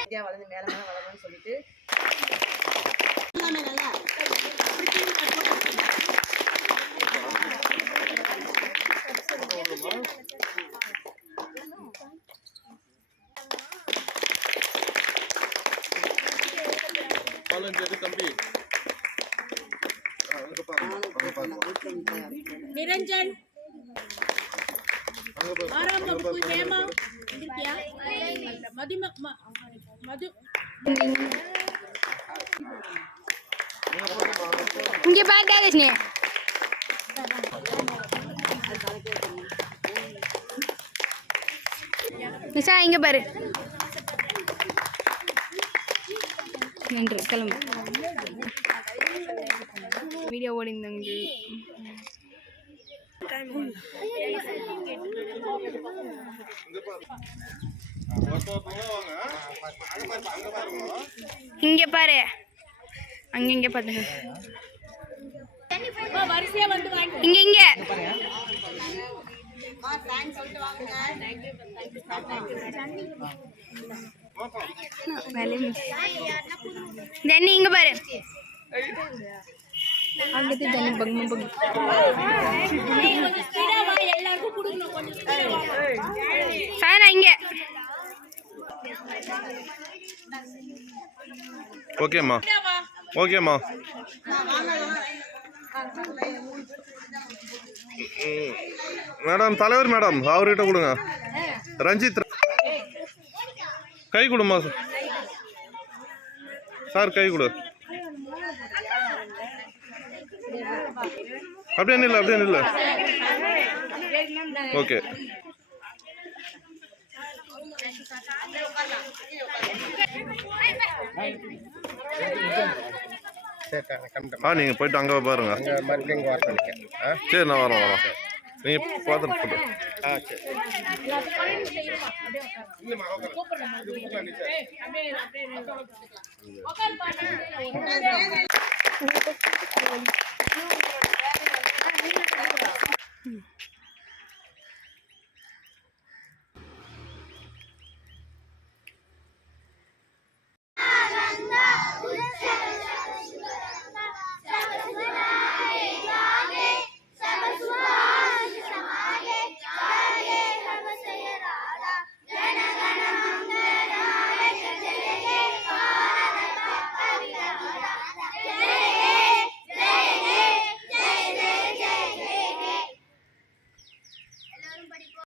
India வளர்ந்து மேலே மேல வளரணும்னு சொல்லிட்டு காலேஜ் எது தம்பி? ஆ, அங்க பாருங்க அங்க பாருங்க. நிரஞ்சன். ஆறாம் வகுப்பு ஹேமா இருக்கியா மதிம ம- மது. இங்கே நிஷா இங்க பாரு. நன்று. கிளம்பு. வீடியோ ஓடிந்தாங்க. இங்க பாரு. அங்க இங்க பாத்துங்க அம்மா, வரிசையா வந்து வாங்கி இங்க இங்க. தண்ணி இங்க பாரு. அங்கத்து தண்ணி பங்கு இங்க. ஓகேம்மா. ஓகேம்மா. மேடம் தலைவர் மேடம் அவர்கிட்ட கொடுங்க. ரஞ்சித் கை கொடுமா சார். கை கொடு. அப்படியே நில்லு அப்படியே நில்லு. ஓகே. ஆ நீங்கள் போயிட்டு அங்கே பாருங்க. சரி நான் வரேன் வரேன். நீங்கள் பார்த்துட்டு போட்டு ஆ சரி